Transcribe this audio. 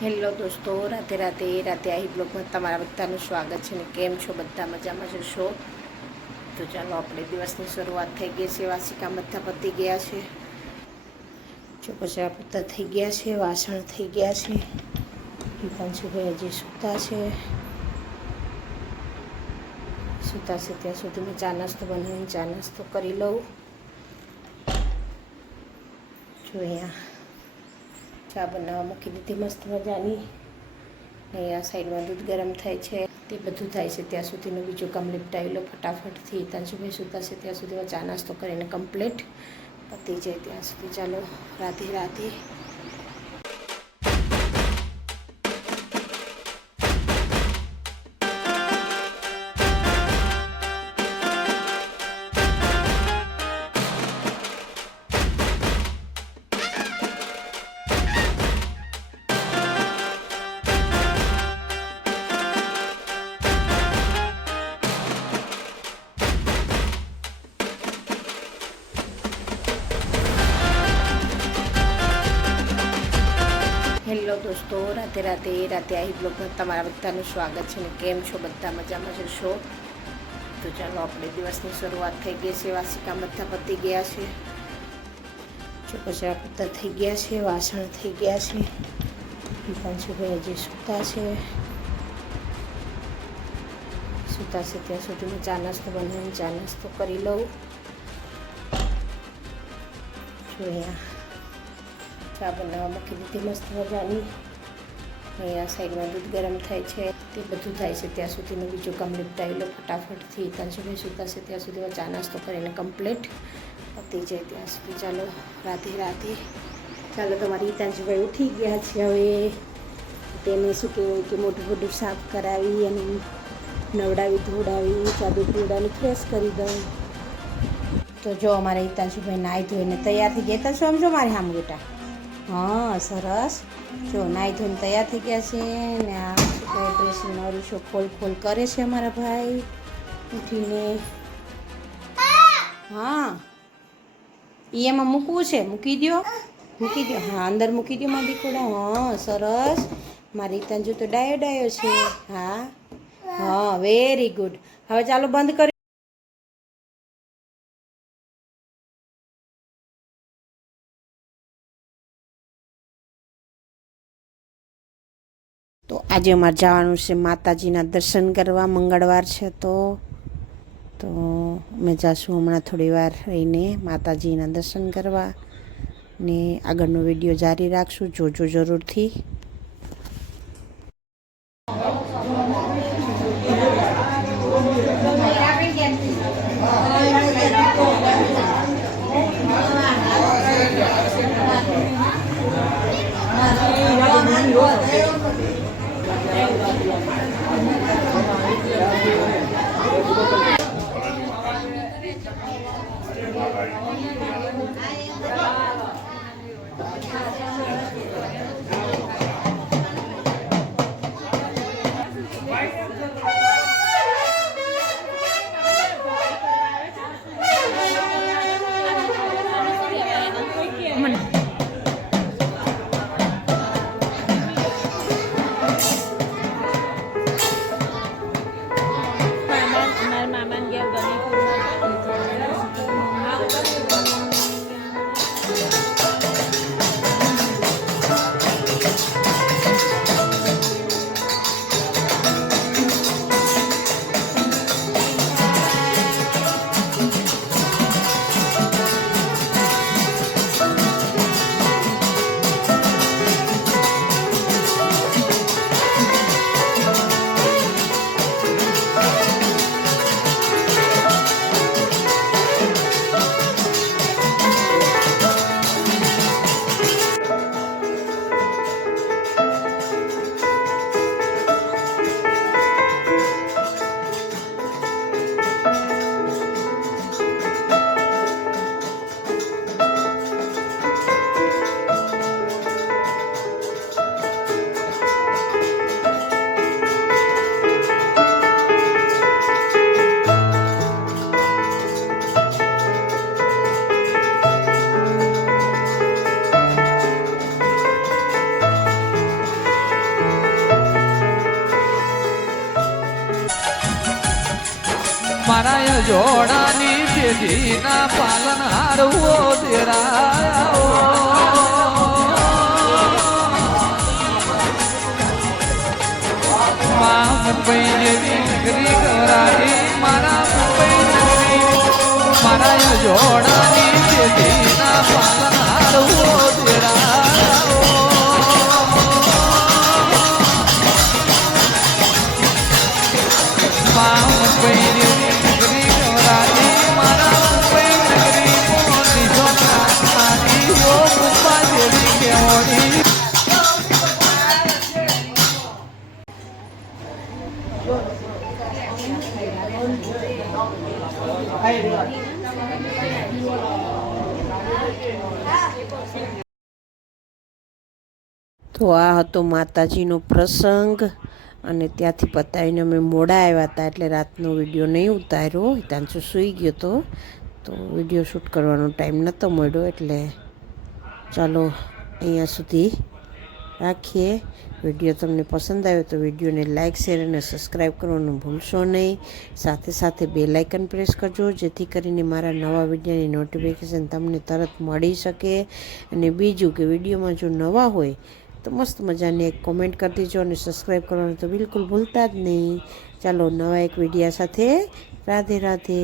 Hello દોસ્તો, રાતે રાતે આહી બ્લોગમાં તમારા બધાનું સ્વાગત છે ને કેમ છો? બધા મજામાં જશો? તો ચાલો આપણે દિવસની શરૂઆત થઈ ગઈ છે. વાસી કામ બધા પતી ગયા છે. જો કચરા પોતા થઈ ગયા છે, વાસણ થઈ ગયા છે. હિમાંશુભાઈ હજી સૂતા છે ત્યાં સુધી મેં ચા નાસ્તો બનાવીને ચા નાસ્તો કરી લઉં. જો અહીંયા ચા બનાવવા મૂકી દીધી મસ્ત મજાની. અહીંયા સાઈડમાં દૂધ ગરમ થાય છે, તે બધું થાય છે ત્યાં સુધીનું બીજું કામ નિપટાવી લો ફટાફટથી. હિમાંશુભાઈ સૂતા છે ત્યાં સુધીમાં ચા નાસ્તો કરીને કમ્પ્લીટ પતી જાય ત્યાં સુધી ચાલો રાધે રાધે. હેલો દોસ્તો, રાતે આહી બ્લોગમાં તમારા બધાનું સ્વાગત છે ને કેમ છો? બધા મજામાં જશો? તો ચાલો આપણે દિવસની શરૂઆત થઈ ગઈ છે. વાસી કામ બધા પતી ગયા છે. જો કચરા પોતા થઈ ગયા છે, વાસણ થઈ ગયા છે. હિમાંશુભાઈ હજી સૂતા છે ત્યાં સુધી મેં ચા નાસ્તો બનાવીને ચા નાસ્તો કરી લઉં. જો અહીંયા ચા બનાવવા મૂકી દીધી મસ્ત મજાની. અહીંયા સાઈડમાં દૂધ ગરમ થાય છે, તે બધું થાય છે ત્યાં સુધીનું બીજું કામ નિપટાવી લો ફટાફટથી. હિમાંશુભાઈ સૂતા છે ત્યાં સુધીમાં ચા નાસ્તો કરીને કમ્પ્લીટ પતી જાય ત્યાં સુધી ચાલો રાધે રાધે. ચાલો તમારી હિમાંશુભાઈ ઉઠી ગયા છે. હવે તેને શું કહેવાય કે મોટું મોટું સાફ કરાવી અને નવડાવી ધોડાવી ચાદુ પીવડાવીને ફ્રેશ કરી દઉં. તો જો અમારે હિમાંશુભાઈ નાહી ધોઈને તૈયાર થઈ ગયા. તો સમજો મારે આમ બેટા, હા સરસ. જો નાહી ધોઈને તૈયાર થઈ ગયા છે ને આ ડ્રેસિંગનો અરીસો ખોલ કરે છે અમારા ભાઈ ઉઠીને. હા એમાં મૂકવું છે, મૂકી દો. હા અંદર મૂકી દો મારી દીકરા. હા સરસ. મારી હિમાંશુ તો ડાયો છે. હા વેરી ગુડ. હવે ચાલો બંધ કરો. તો આજે અમારે જવાનું છે માતાજીના દર્શન કરવા. મંગળવાર છે તો અમે જઈશું હમણાં થોડી વાર રહીને માતાજીના દર્શન કરવા ને આગળનો વિડીયો જારી રાખશું. જોજો જરૂરથી. મારા જોડાની પેઢીના પાલન હારવો મુંબઈ જેવી નગરી ગવરાઈ મારા મુંબઈ નગરી મારા જોડાની પેઢીના પાલન હારવો મુંબઈ જેવી નગરી ગવરાઈ મારા મુંબઈ નગરી મોટી જોડાની ઓ મુંબા જેવી કેવડી તો આ હતો માતાજીનો પ્રસંગ અને ત્યાંથી પતાવીને અમે મોડા આવ્યા હતા એટલે રાતનો વિડીયો નહીં ઉતાર્યો. હિતાંશુ સૂઈ ગયો હતો તો વિડીયો શૂટ કરવાનો ટાઈમ નહોતો મળ્યો એટલે ચાલો અહીંયા સુધી રાખીએ. વિડીયો તમને પસંદ આવ્યો તો વિડીયોને લાઇક શેર અને સબસ્ક્રાઈબ કરવાનું ભૂલશો નહીં. સાથે સાથે બેલ આઇકન પ્રેસ કરજો જેથી કરીને મારા નવા વિડીયોની નોટિફિકેશન તમને તરત મળી શકે. અને બીજું કે વિડીયોમાં જો નવા હોય તો મસ્ત મજાની એક કોમેન્ટ કરી દેજો અને સબસ્ક્રાઈબ કરવાનું તો બિલકુલ ભૂલતા જ નહીં. ચાલો નવા એક વિડીયો સાથે રાધે રાધે.